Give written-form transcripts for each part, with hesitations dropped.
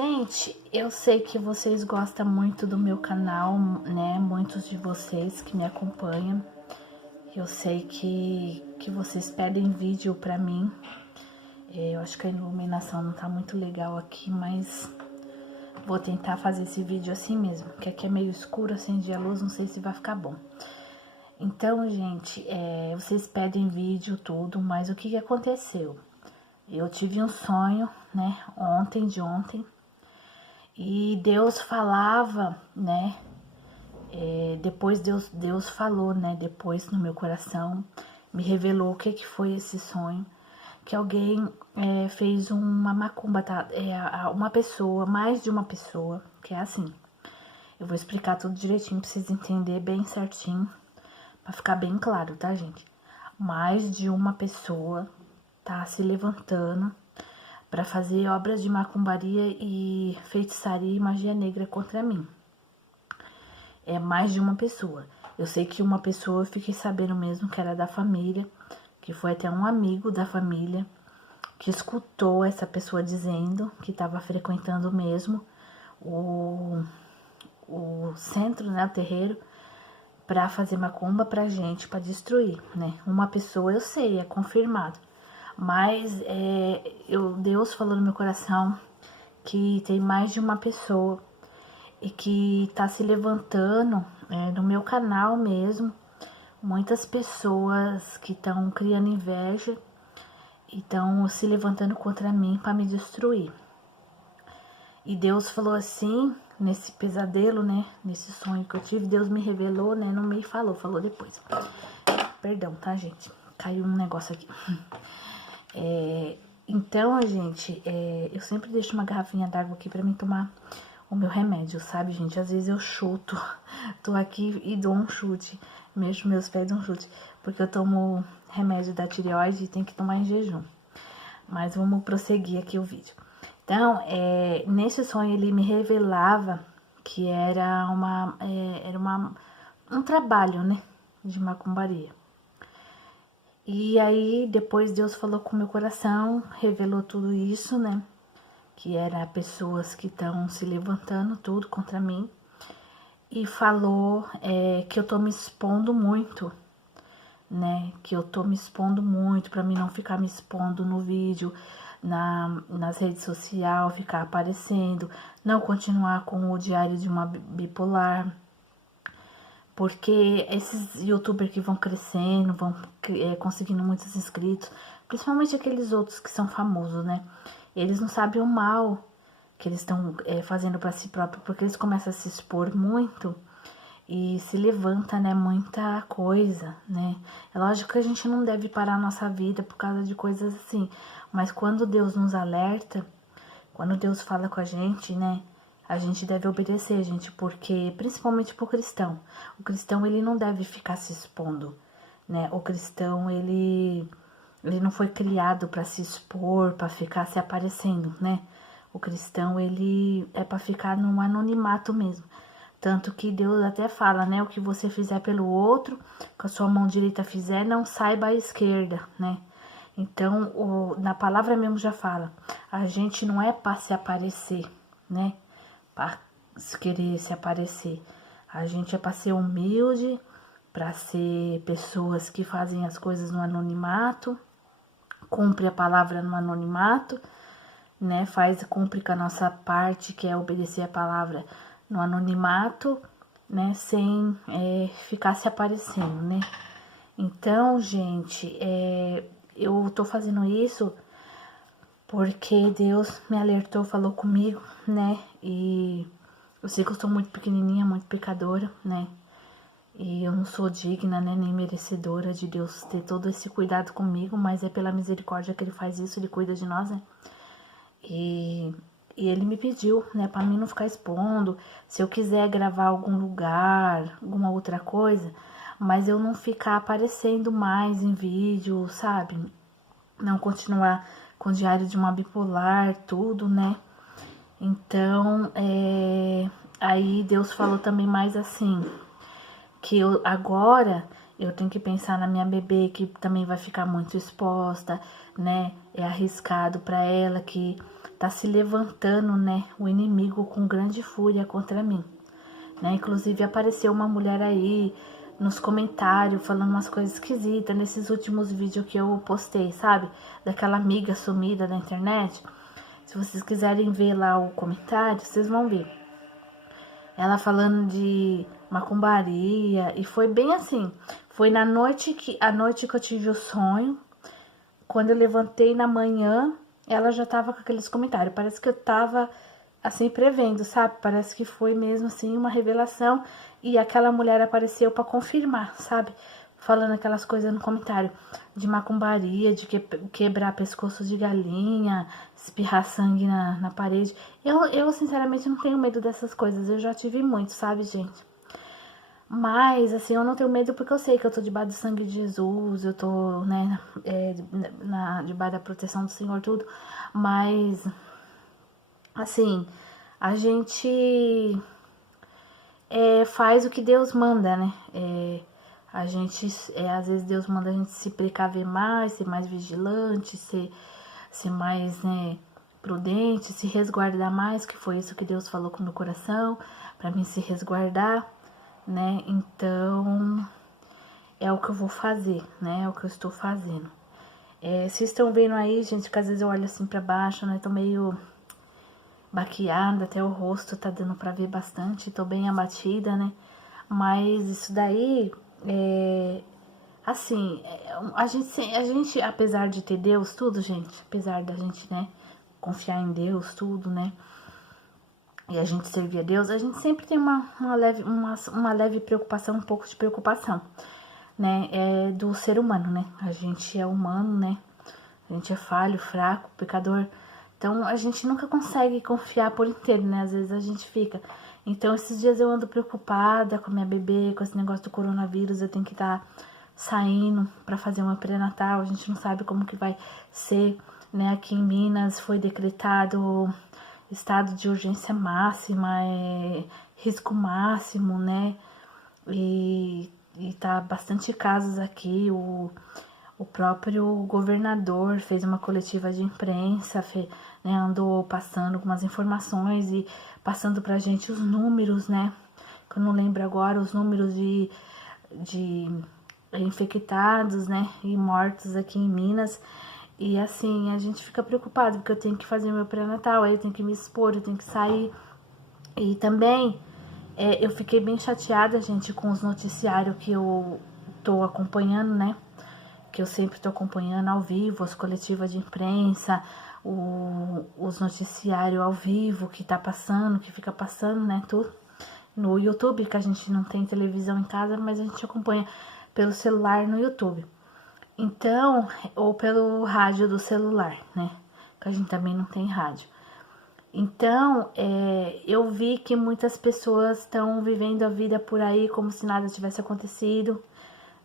Gente, eu sei que vocês gostam muito do meu canal, né? Muitos de vocês que me acompanham. Eu sei que vocês pedem vídeo pra mim. Eu acho que a iluminação não tá muito legal aqui, mas vou tentar fazer esse vídeo assim mesmo. Que aqui é meio escuro, acendi a luz, não sei se vai ficar bom. Então, gente, vocês pedem vídeo, tudo, mas o que aconteceu? Eu tive um sonho, né, de ontem, e Deus falava, né, depois Deus falou, né, depois no meu coração, me revelou o que foi esse sonho, que alguém fez uma macumba, tá, uma pessoa, mais de uma pessoa, que é assim, eu vou explicar tudo direitinho pra vocês entenderem bem certinho, pra ficar bem claro, tá, gente? Mais de uma pessoa tá se levantando para fazer obras de macumbaria e feitiçaria e magia negra contra mim. É mais de uma pessoa. Eu sei que uma pessoa eu fiquei sabendo mesmo que era da família, que foi até um amigo da família que escutou essa pessoa dizendo que estava frequentando mesmo o centro, né, o terreiro, para fazer macumba pra gente, para destruir, né? Uma pessoa eu sei, é confirmado. Mas Deus falou no meu coração que tem mais de uma pessoa e que tá se levantando no meu canal mesmo. Muitas pessoas que estão criando inveja e estão se levantando contra mim para me destruir. E Deus falou assim, nesse pesadelo, né? Nesse sonho que eu tive, Deus me revelou, né? Não me falou depois. Perdão, tá, gente? Caiu um negócio aqui. Então, gente, eu sempre deixo uma garrafinha d'água aqui pra mim tomar o meu remédio, sabe, gente? Às vezes eu chuto, tô aqui e dou um chute, mexo meus pés e dou um chute, porque eu tomo remédio da tireoide e tenho que tomar em jejum. Mas vamos prosseguir aqui o vídeo. Então, nesse sonho ele me revelava que era um trabalho, né, de macumbaria. E aí, depois Deus falou com o meu coração, revelou tudo isso, né? Que era pessoas que estão se levantando tudo contra mim. E falou que eu tô me expondo muito, né? Que eu tô me expondo muito pra mim não ficar me expondo no vídeo, nas redes sociais, ficar aparecendo, não continuar com o diário de uma bipolar. Porque esses youtubers que vão crescendo, vão conseguindo muitos inscritos, principalmente aqueles outros que são famosos, né? Eles não sabem o mal que eles estão fazendo para si próprio, porque eles começam a se expor muito e se levanta, né, muita coisa, né? É lógico que a gente não deve parar a nossa vida por causa de coisas assim, mas quando Deus nos alerta, quando Deus fala com a gente, né? A gente deve obedecer, gente, porque, principalmente pro cristão, o cristão, ele não deve ficar se expondo, né? O cristão, ele não foi criado para se expor, para ficar se aparecendo, né? O cristão, ele é para ficar no anonimato mesmo. Tanto que Deus até fala, né? O que você fizer pelo outro, que a sua mão direita fizer, não saiba a esquerda, né? Então, na palavra mesmo já fala, a gente não é para se aparecer, né? Para querer se aparecer. A gente é para ser humilde, para ser pessoas que fazem as coisas no anonimato, cumpre a palavra no anonimato, né? Cumpre com a nossa parte, que é obedecer a palavra no anonimato, né? Sem ficar se aparecendo, né? Então, gente, eu tô fazendo isso porque Deus me alertou, falou comigo, né? E eu sei que eu sou muito pequenininha, muito pecadora, né? E eu não sou digna, né, nem merecedora de Deus ter todo esse cuidado comigo, mas é pela misericórdia que Ele faz isso, Ele cuida de nós, né? E Ele me pediu, né, pra mim não ficar expondo, se eu quiser gravar algum lugar, alguma outra coisa, mas eu não ficar aparecendo mais em vídeo, sabe? Não continuar com o diário de uma bipolar, tudo, né? Então, aí Deus falou também mais assim, que agora Eu tenho que pensar na minha bebê, que também vai ficar muito exposta, né? É arriscado para ela, que tá se levantando, né? O inimigo com grande fúria contra mim, né? Inclusive apareceu uma mulher aí nos comentários falando umas coisas esquisitas nesses últimos vídeos que eu postei, sabe? Daquela amiga sumida da internet. Se vocês quiserem ver lá o comentário, vocês vão ver. Ela falando de macumbaria, e foi bem assim. Foi a noite que eu tive o sonho. Quando eu levantei na manhã, ela já tava com aqueles comentários. Parece que eu tava assim prevendo, sabe? Parece que foi mesmo assim uma revelação, e aquela mulher apareceu para confirmar, sabe? Falando aquelas coisas no comentário de macumbaria, de quebrar pescoço de galinha, espirrar sangue na parede. Eu sinceramente não tenho medo dessas coisas, eu já tive muito, sabe, gente? Mas, assim, eu não tenho medo porque eu sei que eu tô debaixo do sangue de Jesus, eu tô, né, debaixo da proteção do Senhor, tudo. Mas, assim, a gente faz o que Deus manda, né? A gente, às vezes Deus manda a gente se precaver mais, ser mais vigilante, ser mais, né, prudente, se resguardar mais, que foi isso que Deus falou com o meu coração, para mim se resguardar, né? Então, é o que eu vou fazer, né? É o que eu estou fazendo. Vocês estão vendo aí, gente, que às vezes eu olho assim pra baixo, né? Tô meio baqueada, até o rosto tá dando pra ver bastante, tô bem abatida, né? Mas isso daí, assim, a gente, apesar de ter Deus, tudo, gente, apesar da gente, né, confiar em Deus, tudo, né, e a gente servir a Deus, a gente sempre tem uma leve preocupação, um pouco de preocupação, né, do ser humano, né, a gente é humano, né, a gente é falho, fraco, pecador, então a gente nunca consegue confiar por inteiro, né, às vezes a gente fica. Então esses dias eu ando preocupada com a minha bebê, com esse negócio do coronavírus, eu tenho que estar saindo para fazer uma pré-natal, a gente não sabe como que vai ser, né, aqui em Minas foi decretado estado de urgência máxima, risco máximo, né, e tá bastante casos aqui, o próprio governador fez uma coletiva de imprensa, né, andou passando algumas informações e passando pra gente os números, né, que eu não lembro agora, os números de infectados, né, e mortos aqui em Minas. E assim, a gente fica preocupado, porque eu tenho que fazer meu pré-natal, aí eu tenho que me expor, eu tenho que sair. E também, eu fiquei bem chateada, gente, com os noticiários que eu tô acompanhando, né, que eu sempre tô acompanhando ao vivo, as coletivas de imprensa, os noticiários ao vivo que tá passando, que fica passando, né, tudo no YouTube, que a gente não tem televisão em casa, mas a gente acompanha pelo celular no YouTube. Então, ou pelo rádio do celular, né, que a gente também não tem rádio. Então, eu vi que muitas pessoas estão vivendo a vida por aí como se nada tivesse acontecido,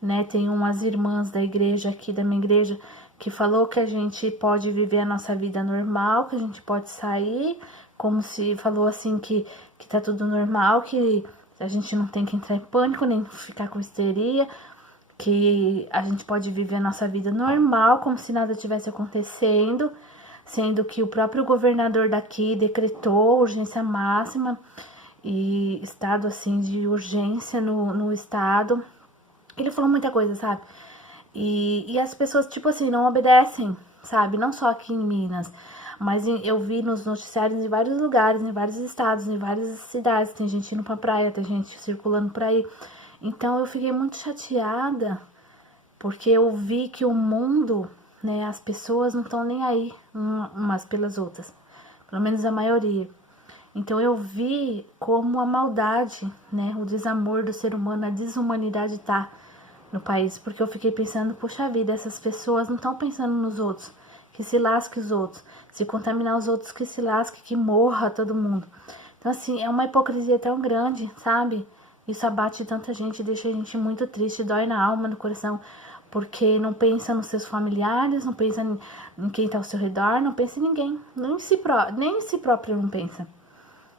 né? Tem umas irmãs da igreja aqui, da minha igreja, que falou que a gente pode viver a nossa vida normal, que a gente pode sair, como se falou assim que tá tudo normal, que a gente não tem que entrar em pânico, nem ficar com histeria, que a gente pode viver a nossa vida normal, como se nada tivesse acontecendo, sendo que o próprio governador daqui decretou urgência máxima e estado assim de urgência no estado. Ele falou muita coisa, sabe? E as pessoas, tipo assim, não obedecem, sabe? Não só aqui em Minas, mas eu vi nos noticiários em vários lugares, em vários estados, em várias cidades. Tem gente indo pra praia, tem gente circulando por aí. Então eu fiquei muito chateada, porque eu vi que o mundo, né, as pessoas não estão nem aí umas pelas outras. Pelo menos a maioria. Então eu vi como a maldade, né, o desamor do ser humano, a desumanidade tá no país, porque eu fiquei pensando, puxa vida, essas pessoas não estão pensando nos outros, que se lasque os outros, se contaminar os outros, que se lasque, que morra todo mundo. Então assim, é uma hipocrisia tão grande, sabe? Isso abate tanta gente, deixa a gente muito triste, dói na alma, no coração, porque não pensa nos seus familiares, não pensa em quem tá ao seu redor, não pensa em ninguém, nem em si próprio não pensa,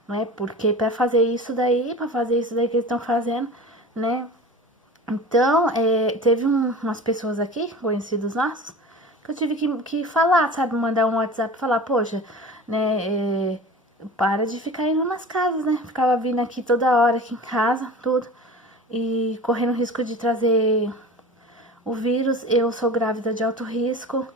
né? Porque para fazer isso daí que eles estão fazendo, né? Então, teve umas pessoas aqui, conhecidos nossos, que eu tive que falar, sabe? Mandar um WhatsApp e falar, poxa, né, para de ficar indo nas casas, né? Ficava vindo aqui toda hora, aqui em casa, tudo. E correndo risco de trazer o vírus. Eu sou grávida de alto risco.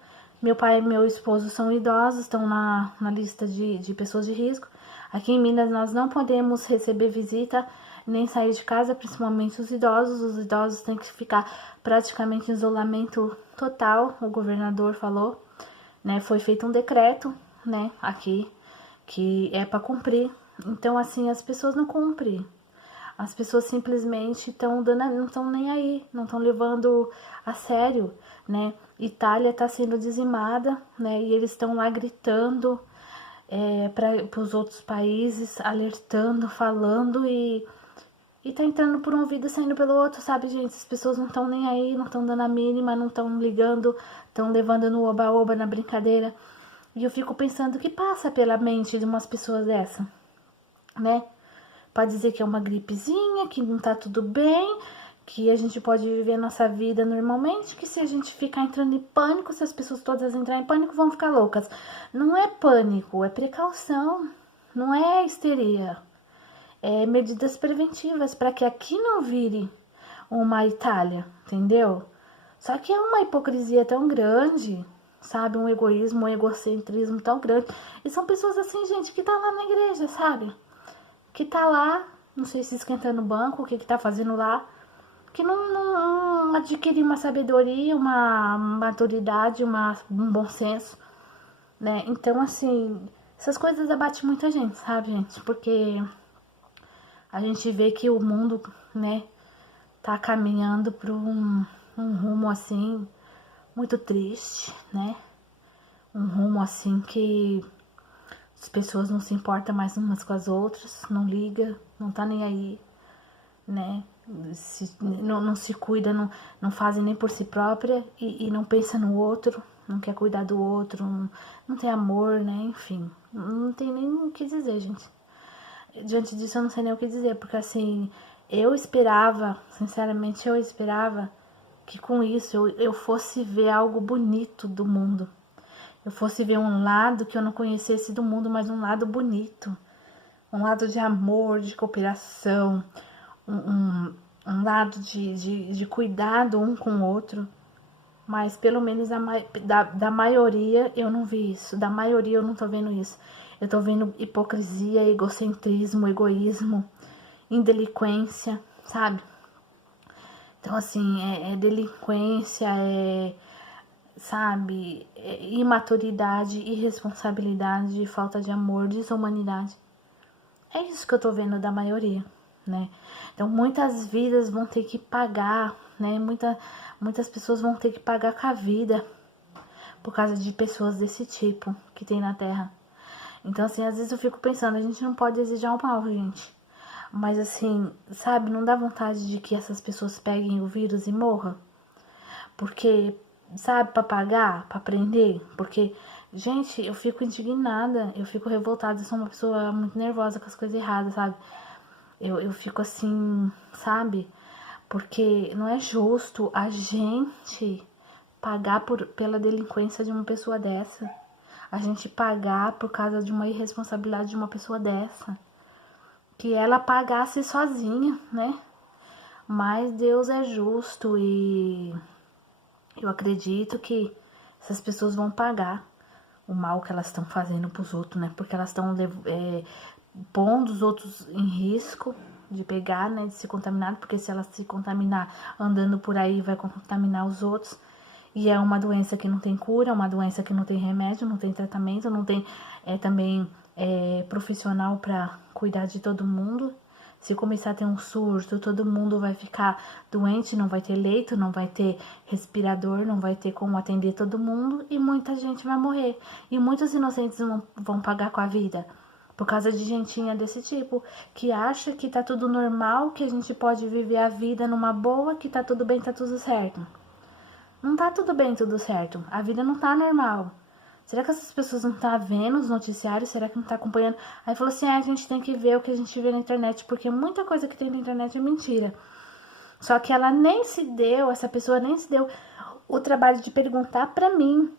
Meu pai e meu esposo são idosos, estão na lista de pessoas de risco. Aqui em Minas nós não podemos receber visita nem sair de casa, principalmente os idosos. Os idosos têm que ficar praticamente em isolamento total, o governador falou, né? Foi feito um decreto, né, aqui, que é para cumprir. Então, assim, as pessoas não cumprem. As pessoas simplesmente não estão nem aí, não estão levando a sério, né? Itália está sendo dizimada, né? E eles estão lá gritando para os outros países, alertando, falando e tá entrando por um ouvido e saindo pelo outro, sabe, gente? As pessoas não estão nem aí, não estão dando a mínima, não estão ligando, estão levando no oba-oba, na brincadeira. E eu fico pensando o que passa pela mente de umas pessoas dessa, né? Pode dizer que é uma gripezinha, que não tá tudo bem, que a gente pode viver a nossa vida normalmente, que se a gente ficar entrando em pânico, se as pessoas todas entrarem em pânico, vão ficar loucas. Não é pânico, é precaução, não é histeria. É medidas preventivas para que aqui não vire uma Itália, entendeu? Só que é uma hipocrisia tão grande, sabe? Um egoísmo, um egocentrismo tão grande. E são pessoas assim, gente, que tá lá na igreja, sabe? Que tá lá, não sei se esquentando o banco, o que tá fazendo lá, que não adquire uma sabedoria, uma maturidade, um bom senso, né? Então, assim, essas coisas abatem muita gente, sabe, gente? Porque a gente vê que o mundo, né, tá caminhando para um rumo, assim, muito triste, né? Um rumo, assim, que as pessoas não se importam mais umas com as outras, não liga, não tá nem aí, né? Não se cuida, não fazem nem por si própria e não pensa no outro, não quer cuidar do outro, não tem amor, né? Enfim, não tem nem o que dizer, gente. Diante disso eu não sei nem o que dizer, porque assim, eu esperava, sinceramente eu esperava que com isso eu fosse ver algo bonito do mundo. Eu fosse ver um lado que eu não conhecesse do mundo, mas um lado bonito. Um lado de amor, de cooperação, um lado de cuidado um com o outro. Mas pelo menos da maioria eu não vi isso. Da maioria eu não tô vendo isso. Eu tô vendo hipocrisia, egocentrismo, egoísmo, indelinquência, sabe? Então, assim, é delinquência, sabe, imaturidade, irresponsabilidade, falta de amor, desumanidade. É isso que eu tô vendo da maioria, né? Então, muitas vidas vão ter que pagar, né? Muitas pessoas vão ter que pagar com a vida por causa de pessoas desse tipo que tem na Terra. Então, assim, às vezes eu fico pensando, a gente não pode desejar o mal, gente. Mas, assim, sabe, não dá vontade de que essas pessoas peguem o vírus e morram? Porque, sabe, pra pagar, pra prender? Porque, gente, eu fico indignada, eu fico revoltada, eu sou uma pessoa muito nervosa com as coisas erradas, sabe? Eu fico assim, sabe? Porque não é justo a gente pagar pela delinquência de uma pessoa dessa. A gente pagar por causa de uma irresponsabilidade de uma pessoa dessa. Que ela pagasse sozinha, né? Mas Deus é justo e eu acredito que essas pessoas vão pagar o mal que elas estão fazendo pros outros, né? Porque elas estão pondo os outros em risco de pegar, né? De se contaminar, porque se elas se contaminar andando por aí, vai contaminar os outros. E é uma doença que não tem cura, é uma doença que não tem remédio, não tem tratamento, não tem também profissional para cuidar de todo mundo. Se começar a ter um surto, todo mundo vai ficar doente, não vai ter leito, não vai ter respirador, não vai ter como atender todo mundo e muita gente vai morrer. E muitos inocentes vão pagar com a vida por causa de gentinha desse tipo, que acha que tá tudo normal, que a gente pode viver a vida numa boa, que tá tudo bem, tá tudo certo. Não tá tudo bem, tudo certo. A vida não tá normal. Será que essas pessoas não tá vendo os noticiários? Será que não tá acompanhando? Aí falou assim, a gente tem que ver o que a gente vê na internet, porque muita coisa que tem na internet é mentira. Só que ela nem se deu, essa pessoa nem se deu o trabalho de perguntar pra mim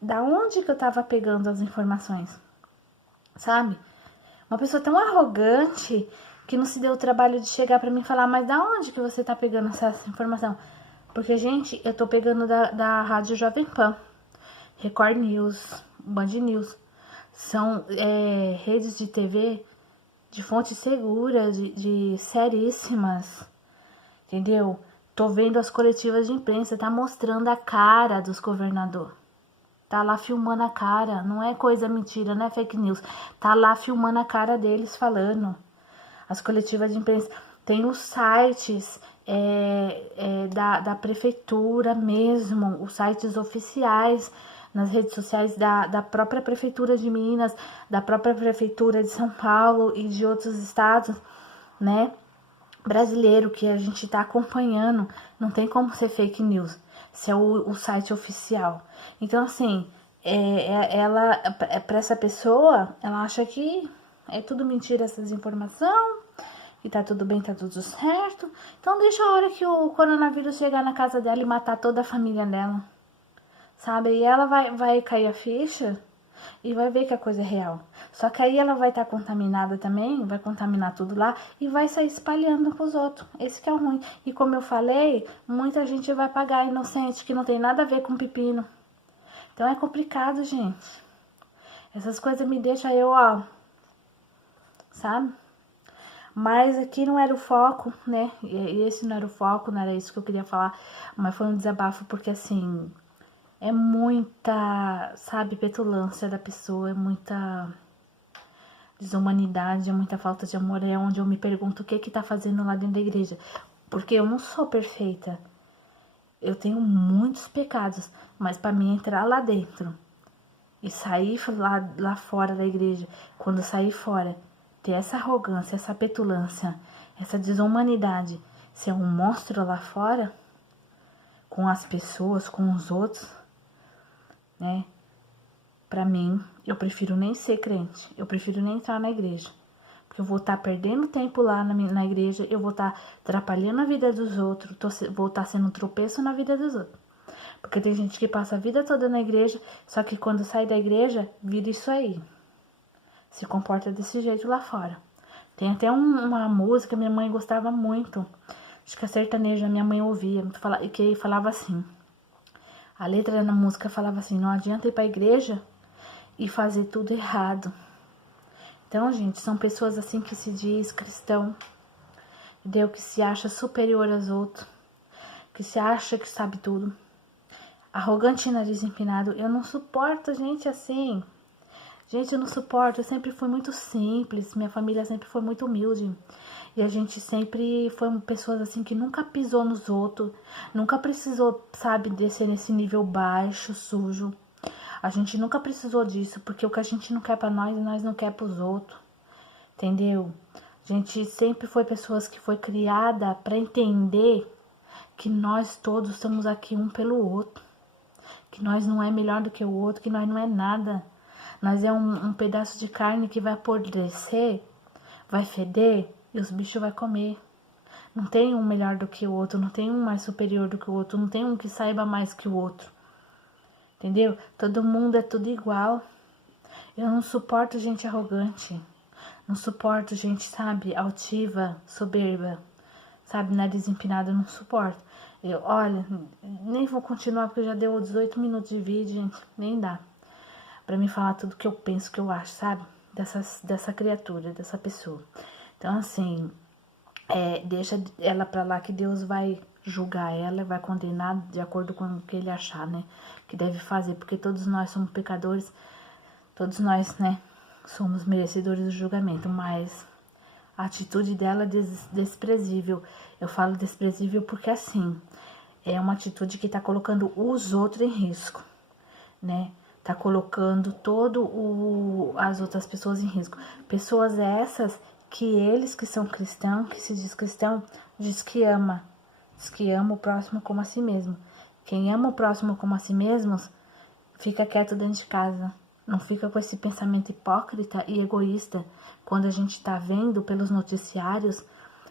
da onde que eu tava pegando as informações, sabe? Uma pessoa tão arrogante que não se deu o trabalho de chegar pra mim e falar, mas da onde que você tá pegando essa informação? Porque, gente, eu tô pegando da Rádio Jovem Pan, Record News, Band News. São redes de TV de fontes seguras, de seríssimas, entendeu? Tô vendo as coletivas de imprensa, tá mostrando a cara dos governadores. Tá lá filmando a cara, não é coisa mentira, não é fake news. Tá lá filmando a cara deles falando. As coletivas de imprensa. Tem os sites da prefeitura mesmo, os sites oficiais, nas redes sociais da própria prefeitura de Minas, da própria prefeitura de São Paulo e de outros estados, né? Brasileiro que a gente tá acompanhando, não tem como ser fake news, se é o site oficial. Então, assim, ela, pra essa pessoa, ela acha que é tudo mentira essas informações, e tá tudo bem, tá tudo certo. Então, deixa a hora que o coronavírus chegar na casa dela e matar toda a família dela, sabe? E ela vai cair a ficha e vai ver que a coisa é real. Só que aí ela vai estar contaminada também, vai contaminar tudo lá e vai sair espalhando pros outros. Esse que é o ruim. E como eu falei, muita gente vai pagar inocente, que não tem nada a ver com pepino. Então é complicado, gente. Essas coisas me deixam ó, sabe? Mas aqui não era o foco, né? E esse não era o foco, não era isso que eu queria falar. Mas foi um desabafo porque, assim, é muita, sabe, petulância da pessoa, é muita desumanidade, é muita falta de amor. É onde eu me pergunto o que tá fazendo lá dentro da igreja. Porque eu não sou perfeita. Eu tenho muitos pecados, mas para mim entrar lá dentro e sair lá fora da igreja, quando eu sair fora, ter essa arrogância, essa petulância, essa desumanidade, ser um monstro lá fora, com as pessoas, com os outros, né? Pra mim, eu prefiro nem ser crente, eu prefiro nem entrar na igreja. Porque eu vou estar perdendo tempo lá na igreja, eu vou estar atrapalhando a vida dos outros, vou estar sendo um tropeço na vida dos outros. Porque tem gente que passa a vida toda na igreja, só que quando sai da igreja, vira isso aí. Se comporta desse jeito lá fora. Tem até uma música, minha mãe gostava muito. Acho que a sertaneja, minha mãe ouvia, que falava assim. A letra da música falava assim, não adianta ir pra igreja e fazer tudo errado. Então, gente, são pessoas assim que se diz cristão, entendeu? Que se acha superior aos outros, que se acha que sabe tudo. Arrogante e nariz empinado. Eu não suporto gente assim. Gente, eu não suporto. Eu sempre fui muito simples. Minha família sempre foi muito humilde. E a gente sempre foi pessoas assim que nunca pisou nos outros. Nunca precisou, sabe, descer nesse nível baixo, sujo. A gente nunca precisou disso. Porque o que a gente não quer pra nós não quer pros outros. Entendeu? A gente sempre foi pessoas que foi criada pra entender que nós todos estamos aqui um pelo outro. Que nós não é melhor do que o outro, que nós não é nada. Nós é um pedaço de carne que vai apodrecer, vai feder e os bichos vai comer. Não tem um melhor do que o outro, não tem um mais superior do que o outro, não tem um que saiba mais que o outro. Entendeu? Todo mundo é tudo igual. Eu não suporto gente arrogante. Não suporto gente, sabe, altiva, soberba. Sabe, nariz empinado, eu não suporto. Olha, nem vou continuar porque já deu 18 minutos de vídeo, gente. Nem dá pra me falar tudo que eu penso, que eu acho, sabe? Dessa criatura, dessa pessoa. Então, assim, deixa ela pra lá que Deus vai julgar ela, vai condenar de acordo com o que ele achar, né? Que deve fazer, porque todos nós somos pecadores, todos nós, né, somos merecedores do julgamento, mas a atitude dela é desprezível. Eu falo desprezível porque, assim, é uma atitude que tá colocando os outros em risco, né? Tá colocando as outras pessoas em risco. Pessoas essas que eles que são cristãos, que se diz cristão, diz que ama. Diz que ama o próximo como a si mesmo. Quem ama o próximo como a si mesmo, fica quieto dentro de casa. Não fica com esse pensamento hipócrita e egoísta quando a gente tá vendo pelos noticiários,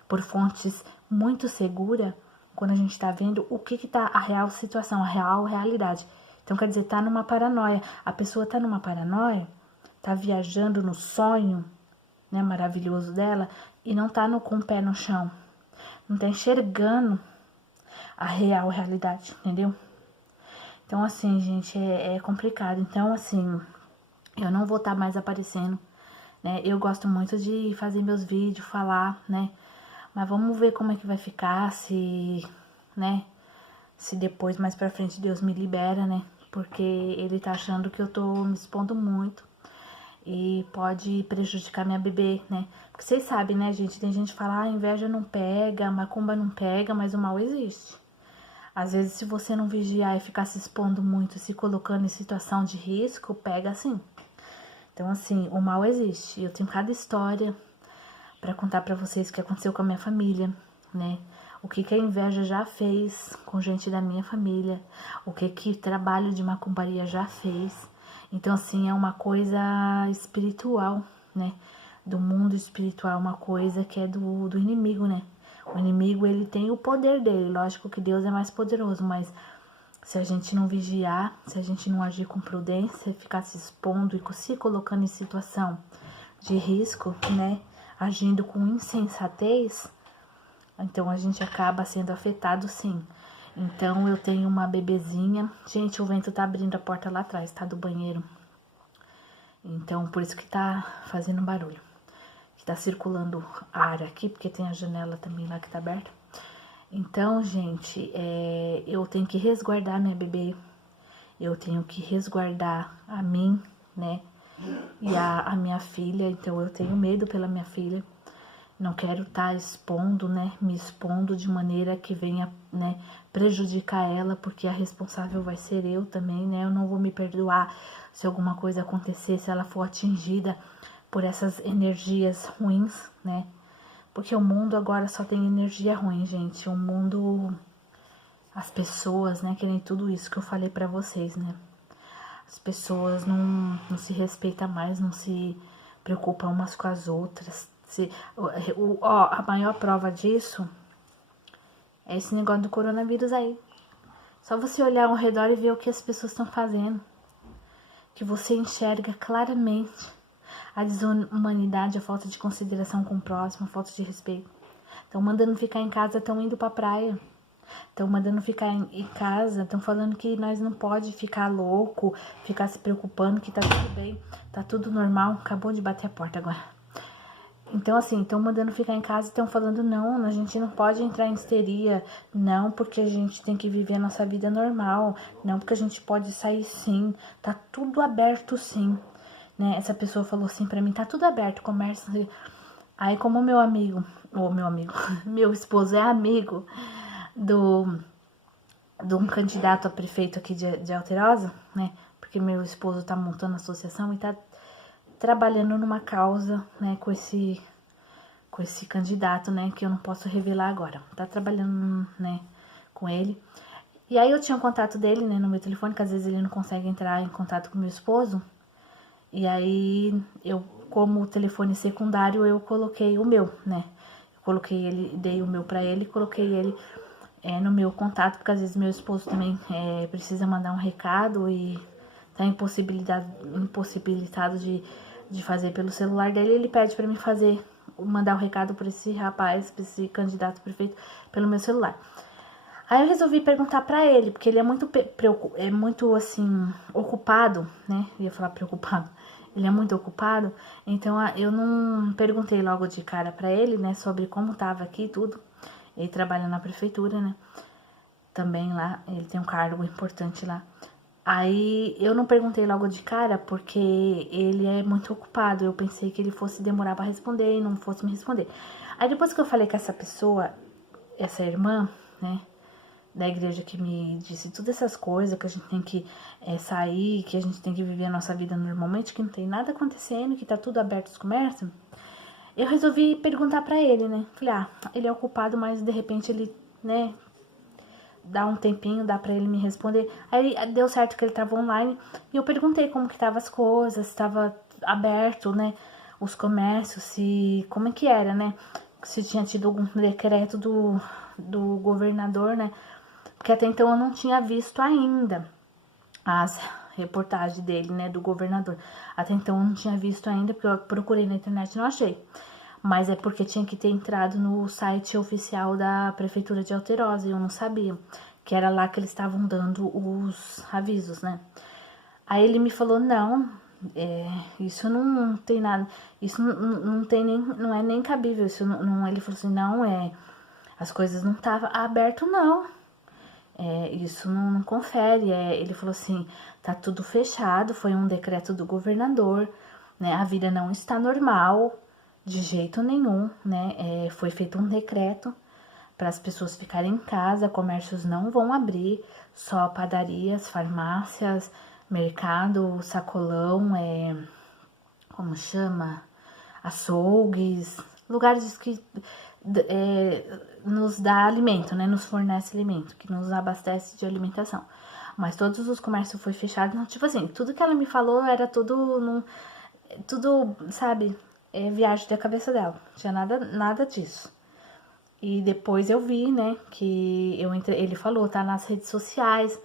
por fontes muito segura quando a gente tá vendo o que tá a real situação, a real realidade. Então, quer dizer, tá numa paranoia. A pessoa tá numa paranoia, tá viajando no sonho, né, maravilhoso dela, e não tá com o pé no chão. Não tá enxergando a real realidade, entendeu? Então, assim, gente, é complicado. Então, assim, eu não vou estar mais aparecendo, né? Eu gosto muito de fazer meus vídeos, falar, né? Mas vamos ver como é que vai ficar, se, né? Se depois, mais pra frente, Deus me libera, né? Porque ele tá achando que eu tô me expondo muito e pode prejudicar minha bebê, né? Porque vocês sabem, né, gente? Tem gente que fala, ah, inveja não pega, macumba não pega, mas o mal existe. Às vezes, se você não vigiar e ficar se expondo muito, se colocando em situação de risco, pega sim. Então, assim, o mal existe. Eu tenho cada história pra contar pra vocês o que aconteceu com a minha família, né? O que a inveja já fez com gente da minha família, o que trabalho de macumbaria já fez. Então, assim, é uma coisa espiritual, né? Do mundo espiritual, uma coisa que é do inimigo, né? O inimigo, ele tem o poder dele. Lógico que Deus é mais poderoso, mas se a gente não vigiar, se a gente não agir com prudência, ficar se expondo e se colocando em situação de risco, né? Agindo com insensatez, então a gente acaba sendo afetado sim. Então eu tenho uma bebezinha. Gente, o vento tá abrindo a porta lá atrás, tá? Do banheiro. Então por isso que tá fazendo barulho. Que tá circulando ar aqui, porque tem a janela também lá que tá aberta. Então, gente, eu tenho que resguardar minha bebê. Eu tenho que resguardar a mim, né? E a minha filha. Então eu tenho medo pela minha filha. Não quero estar expondo, né? Me expondo de maneira que venha, né, prejudicar ela, porque a responsável vai ser eu também, né? Eu não vou me perdoar se alguma coisa acontecer, se ela for atingida por essas energias ruins, né? Porque o mundo agora só tem energia ruim, gente. O mundo, as pessoas, né, querem tudo isso que eu falei pra vocês, né? As pessoas não se respeitam mais, não se preocupam umas com as outras. A maior prova disso é esse negócio do coronavírus aí. Só você olhar ao redor e ver o que as pessoas estão fazendo. Que você enxerga claramente a desumanidade, a falta de consideração com o próximo, a falta de respeito. Estão mandando ficar em casa, estão indo pra praia. Estão mandando ficar em casa, estão falando que nós não pode ficar louco, ficar se preocupando, que tá tudo bem, tá tudo normal. Acabou de bater a porta agora. Então, assim, estão mandando ficar em casa e estão falando, não, a gente não pode entrar em histeria, não, porque a gente tem que viver a nossa vida normal, não, porque a gente pode sair sim, tá tudo aberto sim, né? Essa pessoa falou assim pra mim, tá tudo aberto, comércio. Aí, como meu amigo, meu esposo é amigo de um candidato a prefeito aqui de Alterosa, né? Porque meu esposo tá montando a associação e tá trabalhando numa causa, né, com esse candidato, né, que eu não posso revelar agora. Tá trabalhando, né, com ele. E aí eu tinha o contato dele, né, no meu telefone, que às vezes ele não consegue entrar em contato com meu esposo. E aí eu, como telefone secundário, eu coloquei o meu, né. Eu coloquei ele, dei o meu pra ele e coloquei ele no meu contato, porque às vezes meu esposo também precisa mandar um recado e tá impossibilitado de fazer pelo celular dele. Ele pede pra mim mandar o recado pra esse rapaz, pra esse candidato a prefeito, pelo meu celular. Aí eu resolvi perguntar pra ele, porque ele é muito assim, ocupado, né? Eu ia falar preocupado. Ele é muito ocupado, então eu não perguntei logo de cara pra ele, né, sobre como tava aqui e tudo. Ele trabalha na prefeitura, né? Também lá, ele tem um cargo importante lá. Aí eu não perguntei logo de cara porque ele é muito ocupado. Eu pensei que ele fosse demorar pra responder e não fosse me responder. Aí depois que eu falei com essa pessoa, essa irmã, né, da igreja, que me disse todas essas coisas, que a gente tem que sair, que a gente tem que viver a nossa vida normalmente, que não tem nada acontecendo, que tá tudo aberto os comércios, eu resolvi perguntar pra ele, né? Falei, ele é ocupado, mas de repente ele, né, dá um tempinho, dá pra ele me responder. Aí deu certo que ele tava online e eu perguntei como que tava as coisas, se tava aberto, né, os comércios, como é que era, né? se tinha tido algum decreto do governador, né? Porque até então eu não tinha visto ainda as reportagens dele, né, do governador. Até então eu não tinha visto ainda, porque eu procurei na internet e não achei. Mas é porque tinha que ter entrado no site oficial da Prefeitura de Alterosa, e eu não sabia, que era lá que eles estavam dando os avisos, né? Aí ele me falou, não, isso não tem nada, isso não tem nem, não é nem cabível, isso não, ele falou assim, não, as coisas não estavam aberto não, isso não confere, ele falou assim, tá tudo fechado, foi um decreto do governador, né, a vida não está normal, de jeito nenhum, né, foi feito um decreto para as pessoas ficarem em casa, comércios não vão abrir, só padarias, farmácias, mercado, sacolão, como chama? Açougues, lugares que nos dá alimento, né? Nos fornece alimento, que nos abastece de alimentação. Mas todos os comércios foi fechado, não, tipo assim, tudo que ela me falou era tudo, tudo, sabe, viagem da cabeça dela, não tinha nada disso. E depois eu vi, né, que ele falou, tá nas redes sociais,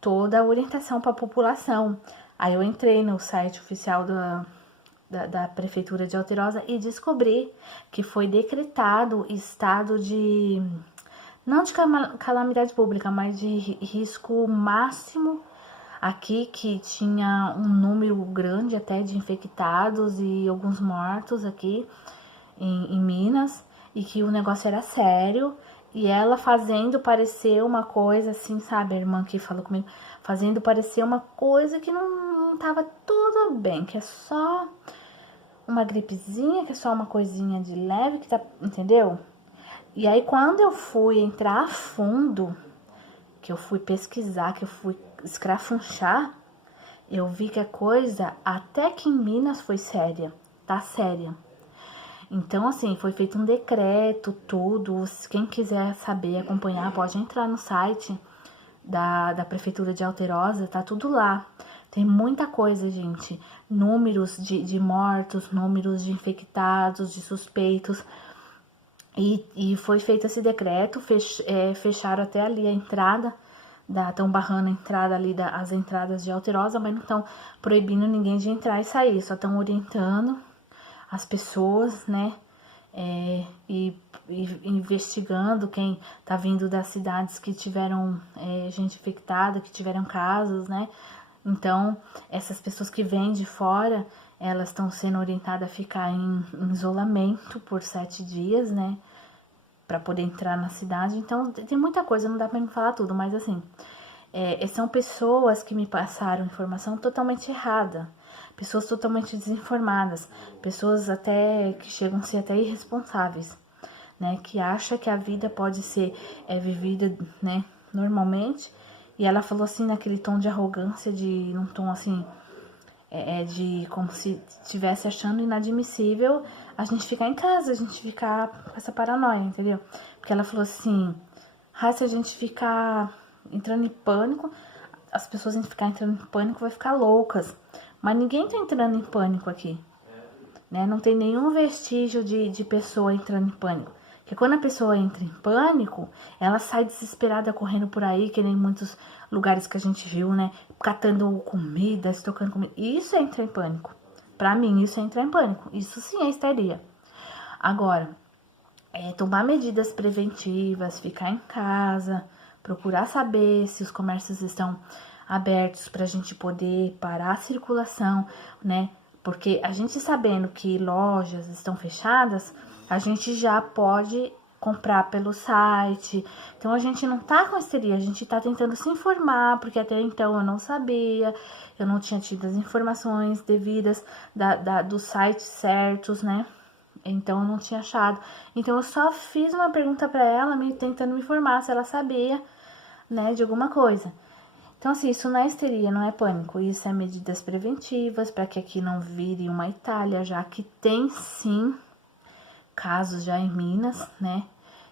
toda a orientação para a população. Aí eu entrei no site oficial da Prefeitura de Alterosa e descobri que foi decretado estado de, não de calamidade pública, mas de risco máximo aqui, que tinha um número grande até de infectados e alguns mortos aqui em Minas, e que o negócio era sério, e ela fazendo parecer uma coisa assim, sabe, a irmã que falou comigo, fazendo parecer uma coisa que não tava tudo bem, que é só uma gripezinha, que é só uma coisinha de leve, que tá, entendeu? E aí quando eu fui entrar a fundo, que eu fui pesquisar, que eu fui escrafunchar, eu vi que a coisa, até que em Minas foi séria, tá séria. Então, assim, foi feito um decreto, tudo. Quem quiser saber, acompanhar, pode entrar no site da Prefeitura de Alterosa, tá tudo lá. Tem muita coisa, gente. Números de mortos, números de infectados, de suspeitos. E foi feito esse decreto, fecharam até ali a entrada, estão barrando a entrada ali, as entradas de Alterosa, mas não estão proibindo ninguém de entrar e sair, só estão orientando as pessoas, né, e investigando quem tá vindo das cidades que tiveram gente infectada, que tiveram casos, né. Então, essas pessoas que vêm de fora, elas estão sendo orientadas a ficar em isolamento por 7 dias, né, para poder entrar na cidade. Então, tem muita coisa, não dá para me falar tudo, mas assim, são pessoas que me passaram informação totalmente errada, pessoas totalmente desinformadas, pessoas até que chegam a ser até irresponsáveis, né, que acham que a vida pode ser vivida, né, normalmente. E ela falou assim, naquele tom de arrogância, num tom assim, de como se estivesse achando inadmissível a gente ficar em casa, a gente ficar com essa paranoia, entendeu? Porque ela falou assim, se a gente ficar entrando em pânico, as pessoas vão ficar entrando em pânico, vai ficar loucas. Mas ninguém tá entrando em pânico aqui, né? Não tem nenhum vestígio de pessoa entrando em pânico. Porque quando a pessoa entra em pânico, ela sai desesperada correndo por aí, que nem muitos lugares que a gente viu, né? Catando comida, estocando comida. Isso é entrar em pânico. Pra mim, isso é entrar em pânico. Isso sim é histeria. Agora, tomar medidas preventivas, ficar em casa, procurar saber se os comércios estão abertos pra gente poder parar a circulação, né? Porque a gente sabendo que lojas estão fechadas, a gente já pode comprar pelo site. Então a gente não tá com histeria, a gente tá tentando se informar, porque até então eu não sabia, eu não tinha tido as informações devidas dos sites certos, né? Então eu não tinha achado. Então eu só fiz uma pergunta para ela, tentando me informar se ela sabia, né, de alguma coisa. Então, assim, isso não é histeria, não é pânico. Isso é medidas preventivas para que aqui não vire uma Itália, já que tem sim casos já em Minas, né?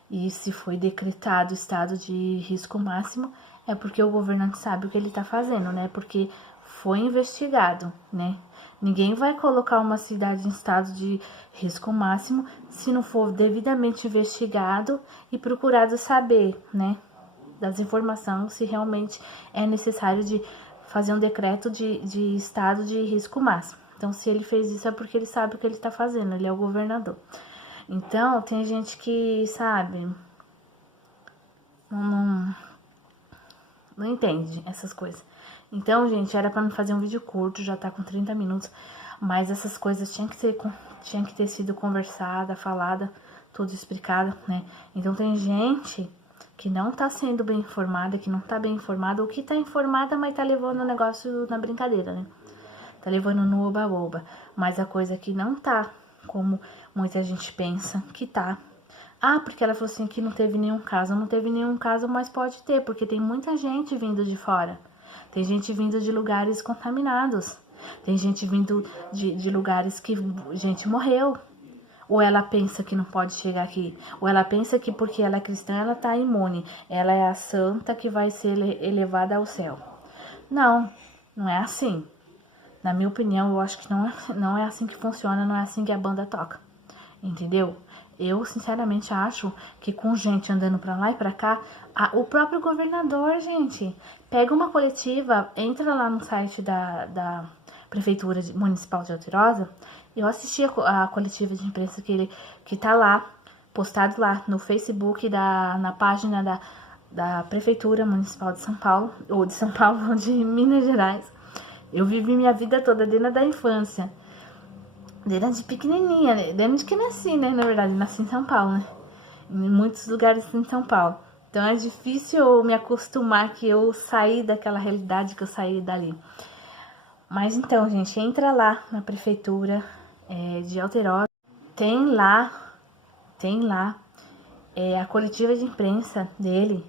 E se foi decretado estado de risco máximo, é porque o governante sabe o que ele tá fazendo, né? Porque foi investigado, né? Ninguém vai colocar uma cidade em estado de risco máximo se não for devidamente investigado e procurado saber, né, das informações, se realmente é necessário de fazer um decreto de estado de risco máximo. Então, se ele fez isso é porque ele sabe o que ele está fazendo, ele é o governador. Então, tem gente que, sabe, não entende essas coisas. Então, gente, era pra me fazer um vídeo curto, já tá com 30 minutos, mas essas coisas tinha que ter sido conversada, falada, tudo explicado, né? Então, tem gente que não tá sendo bem informada, que não tá bem informada, ou que tá informada, mas tá levando o negócio na brincadeira, né? Tá levando no oba-oba. Mas a coisa que não tá como muita gente pensa que tá. Ah, porque ela falou assim que não teve nenhum caso. Não teve nenhum caso, mas pode ter, porque tem muita gente vindo de fora. Tem gente vindo de lugares contaminados. Tem gente vindo de lugares que gente morreu. Ou ela pensa que não pode chegar aqui. Ou ela pensa que porque ela é cristã, ela tá imune. Ela é a santa que vai ser elevada ao céu. Não, não é assim. Na minha opinião, eu acho que não é assim que funciona, não é assim que a banda toca. Entendeu? Eu, sinceramente, acho que com gente andando pra lá e pra cá, o próprio governador, gente, pega uma coletiva, entra lá no site da Prefeitura Municipal de Alterosa. Eu assisti a coletiva de imprensa que tá lá, postado lá no Facebook, na página da Prefeitura Municipal de São Paulo, ou de São Paulo, de Minas Gerais. Eu vivi minha vida toda desde a infância. Desde pequenininha, né? Desde que nasci, né? Na verdade, nasci em São Paulo, né? Em muitos lugares em São Paulo. Então é difícil eu me acostumar que eu saí daquela realidade, que eu saí dali. Mas então, gente, entra lá na prefeitura de Alterosa. Tem lá a coletiva de imprensa dele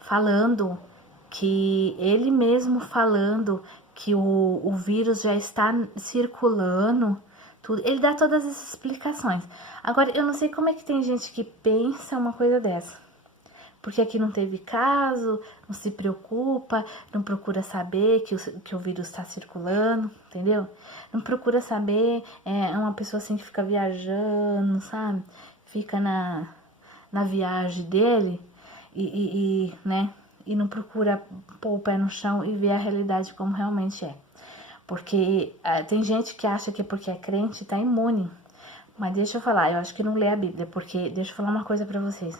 falando que ele mesmo falando que o vírus já está circulando. Tudo. Ele dá todas as explicações. Agora, eu não sei como é que tem gente que pensa uma coisa dessa. Porque aqui não teve caso, não se preocupa, não procura saber que o vírus está circulando, entendeu? Não procura saber, é uma pessoa assim que fica viajando, sabe? Fica na viagem dele né? E não procura pôr o pé no chão e ver a realidade como realmente é. Porque tem gente que acha que porque é crente tá imune. Mas deixa eu falar, eu acho que não lê a Bíblia, porque deixa eu falar uma coisa pra vocês.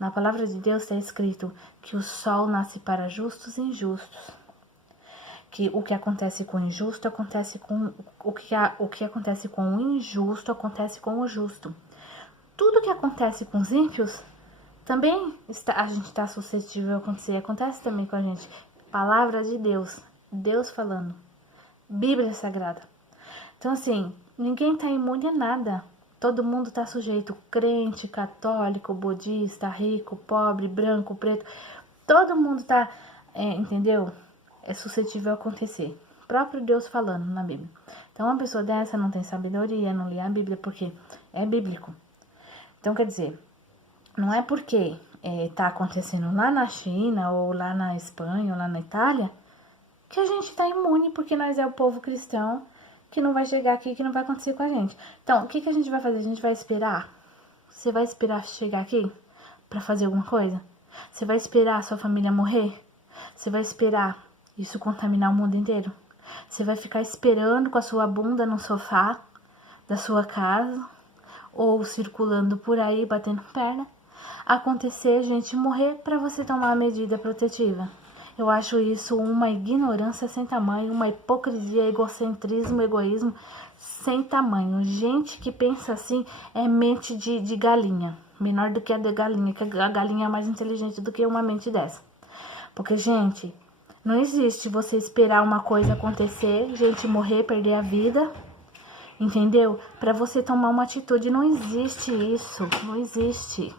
Na palavra de Deus está escrito que o sol nasce para justos e injustos. Que o que acontece com o injusto acontece com o que acontece com o injusto acontece com o justo. Tudo que acontece com os ímpios também a gente está suscetível a acontecer. Acontece também com a gente. Palavra de Deus, Deus falando. Bíblia Sagrada. Então, assim, ninguém tá imune a nada. Todo mundo tá sujeito. Crente, católico, budista, rico, pobre, branco, preto. Todo mundo tá, entendeu? É suscetível a acontecer. O próprio Deus falando na Bíblia. Então, uma pessoa dessa não tem sabedoria, não lê a Bíblia, porque é bíblico. Então, quer dizer, não é porque tá acontecendo lá na China, ou lá na Espanha, ou lá na Itália, que a gente tá imune, porque nós é o povo cristão, que não vai chegar aqui, que não vai acontecer com a gente. Então, o que a gente vai fazer? A gente vai esperar? Você vai esperar chegar aqui pra fazer alguma coisa? Você vai esperar a sua família morrer? Você vai esperar isso contaminar o mundo inteiro? Você vai ficar esperando com a sua bunda no sofá da sua casa, ou circulando por aí, batendo perna, acontecer, gente morrer pra você tomar a medida protetiva? Eu acho isso uma ignorância sem tamanho, uma hipocrisia, egocentrismo, egoísmo sem tamanho. Gente que pensa assim é mente de galinha, menor do que a de galinha, que a galinha é mais inteligente do que uma mente dessa. Porque, gente, não existe você esperar uma coisa acontecer, gente morrer, perder a vida, entendeu? Pra você tomar uma atitude. Não existe isso, não existe.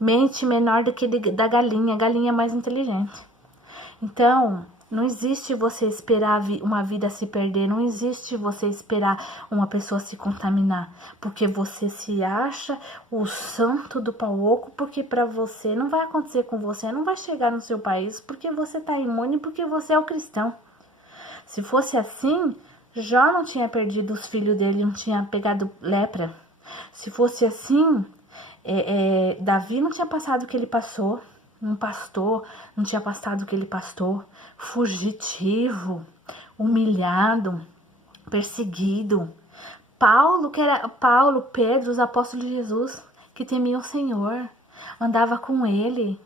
Mente menor do que da galinha, a galinha é mais inteligente. Então, não existe você esperar uma vida se perder, não existe você esperar uma pessoa se contaminar, porque você se acha o santo do pau oco, porque pra você não vai acontecer com você, não vai chegar no seu país, porque você tá imune, porque você é o cristão. Se fosse assim, Jó não tinha perdido os filhos dele, não tinha pegado lepra. Se fosse assim, Davi não tinha passado o que ele passou, um pastor não tinha passado o que ele passou, fugitivo, humilhado, perseguido. Paulo, Pedro, os apóstolos de Jesus, que temiam o Senhor, andava com ele,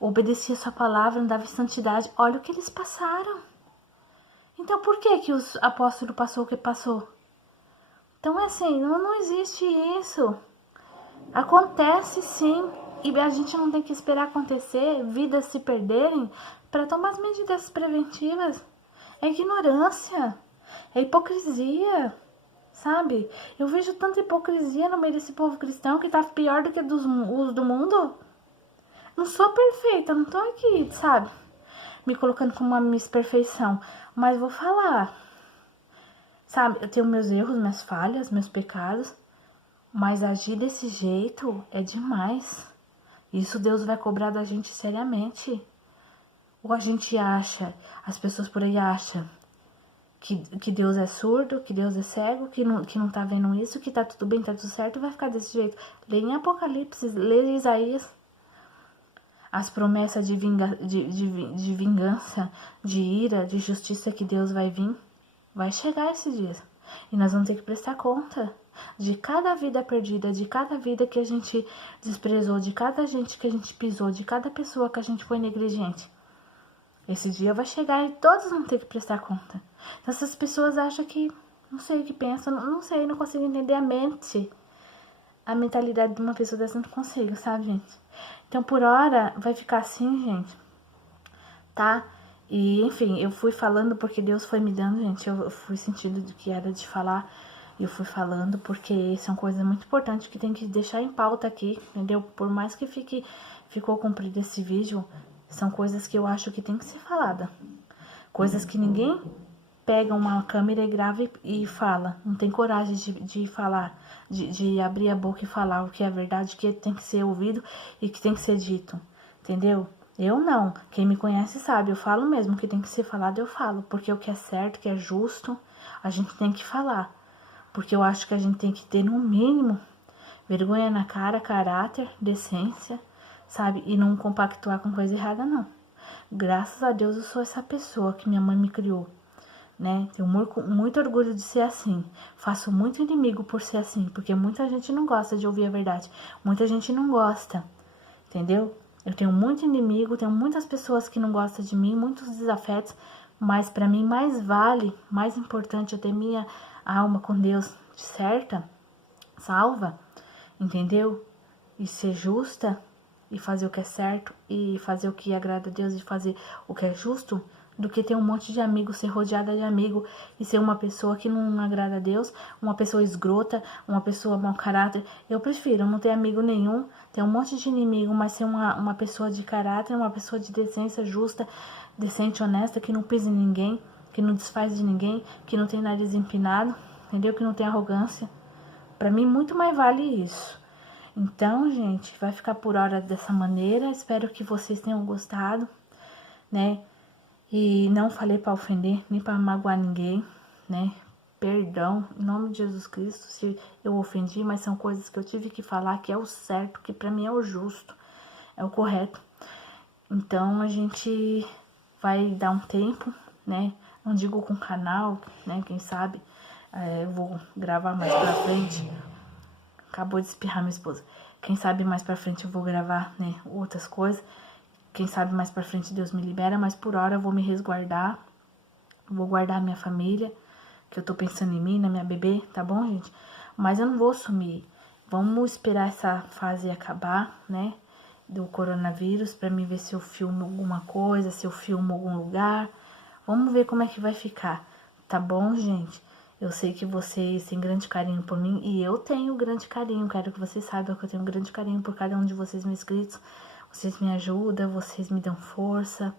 obedecia sua palavra, andava em santidade. Olha o que eles passaram. Então por que os apóstolos passou o que passou? Então é assim, não existe isso. Acontece sim, e a gente não tem que esperar acontecer, vidas se perderem, para tomar as medidas preventivas. É ignorância, é hipocrisia, sabe? Eu vejo tanta hipocrisia no meio desse povo cristão que tá pior do que os do mundo. Não sou perfeita, não tô aqui, sabe? Me colocando como uma Miss Perfeição, mas vou falar. Sabe, eu tenho meus erros, minhas falhas, meus pecados, mas agir desse jeito é demais. Isso Deus vai cobrar da gente seriamente. Ou a gente acha, as pessoas por aí acham que Deus é surdo, que Deus é cego, que não tá vendo isso, que tá tudo bem, tá tudo certo, vai ficar desse jeito. Lê em Apocalipse, lê em Isaías. As promessas de vingança, de ira, de justiça que Deus vai vir. Vai chegar esse dia. E nós vamos ter que prestar conta de cada vida perdida, de cada vida que a gente desprezou, de cada gente que a gente pisou, de cada pessoa que a gente foi negligente. Esse dia vai chegar e todos vão ter que prestar conta. Então, essas pessoas acham que, não sei o que pensam, não sei, não consigo entender a mentalidade de uma pessoa dessa, não consigo, sabe, gente? Então, por hora, vai ficar assim, gente, tá? E, enfim, eu fui falando porque Deus foi me dando, gente, eu fui sentindo do que era de falar, eu fui falando porque são coisas muito importantes que tem que deixar em pauta aqui, entendeu? Por mais que ficou comprido esse vídeo, são coisas que eu acho que tem que ser falada. Coisas que ninguém pega uma câmera e grava e fala, não tem coragem de falar, de abrir a boca e falar o que é verdade, que tem que ser ouvido e que tem que ser dito, entendeu? Eu não, quem me conhece sabe, eu falo mesmo, o que tem que ser falado eu falo, porque o que é certo, o que é justo, a gente tem que falar, porque eu acho que a gente tem que ter no mínimo vergonha na cara, caráter, decência, sabe, e não compactuar com coisa errada não. Graças a Deus eu sou essa pessoa que minha mãe me criou, né? Tenho muito orgulho de ser assim. Faço muito inimigo por ser assim, porque muita gente não gosta de ouvir a verdade. Muita gente não gosta, entendeu? Eu tenho muito inimigo, tenho muitas pessoas que não gostam de mim, muitos desafetos, mas pra mim mais vale, mais importante é ter minha alma com Deus certa, salva, entendeu? E ser justa, e fazer o que é certo, e fazer o que agrada a Deus, e fazer o que é justo, do que ter um monte de amigos, ser rodeada de amigos e ser uma pessoa que não agrada a Deus, uma pessoa escrota, uma pessoa mau caráter. Eu prefiro não ter amigo nenhum, ter um monte de inimigo, mas ser uma pessoa de caráter, uma pessoa de decência justa, decente, honesta, que não pisa em ninguém, que não desfaz de ninguém, que não tem nariz empinado, entendeu? Que não tem arrogância. Pra mim, muito mais vale isso. Então, gente, vai ficar por hora dessa maneira. Espero que vocês tenham gostado, né? E não falei para ofender, nem para magoar ninguém, né? Perdão, em nome de Jesus Cristo, se eu ofendi, mas são coisas que eu tive que falar, que é o certo, que para mim é o justo, é o correto. Então, a gente vai dar um tempo, né? Não digo com o canal, né? Quem sabe, eu vou gravar mais pra frente. Acabou de espirrar minha esposa. Quem sabe mais pra frente eu vou gravar, né? Outras coisas. Quem sabe mais pra frente Deus me libera, mas por hora eu vou me resguardar. Vou guardar a minha família, que eu tô pensando em mim, na minha bebê, tá bom, gente? Mas eu não vou sumir. Vamos esperar essa fase acabar, né? Do coronavírus, pra mim ver se eu filmo alguma coisa, se eu filmo algum lugar. Vamos ver como é que vai ficar, tá bom, gente? Eu sei que vocês têm grande carinho por mim e eu tenho grande carinho. Quero que vocês saibam que eu tenho grande carinho por cada um de vocês, meus inscritos. Vocês me ajudam, vocês me dão força,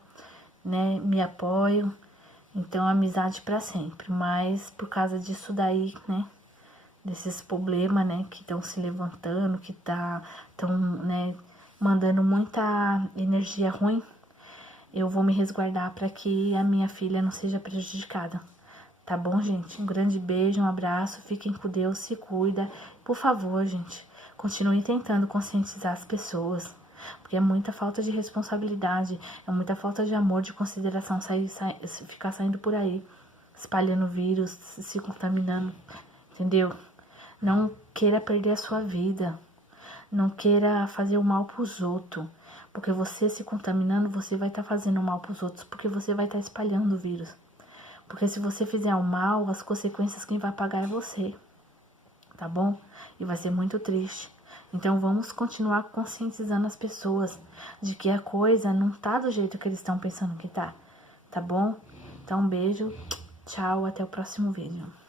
né? Me apoiam. Então, amizade pra sempre. Mas por causa disso daí, né? Desses problemas, né? Que estão se levantando, que estão, né? Mandando muita energia ruim. Eu vou me resguardar para que a minha filha não seja prejudicada. Tá bom, gente? Um grande beijo, um abraço, fiquem com Deus, se cuida. Por favor, gente, continue tentando conscientizar as pessoas, porque é muita falta de responsabilidade, é muita falta de amor, de consideração ficar saindo por aí, espalhando vírus, se contaminando, entendeu? Não queira perder a sua vida, não queira fazer o mal pros outros, porque você se contaminando, você vai estar fazendo mal pros outros, porque você vai estar espalhando o vírus. Porque se você fizer o mal, as consequências quem vai pagar é você, tá bom? E vai ser muito triste. Então vamos continuar conscientizando as pessoas de que a coisa não tá do jeito que eles estão pensando que tá, tá bom? Então um beijo, tchau, até o próximo vídeo.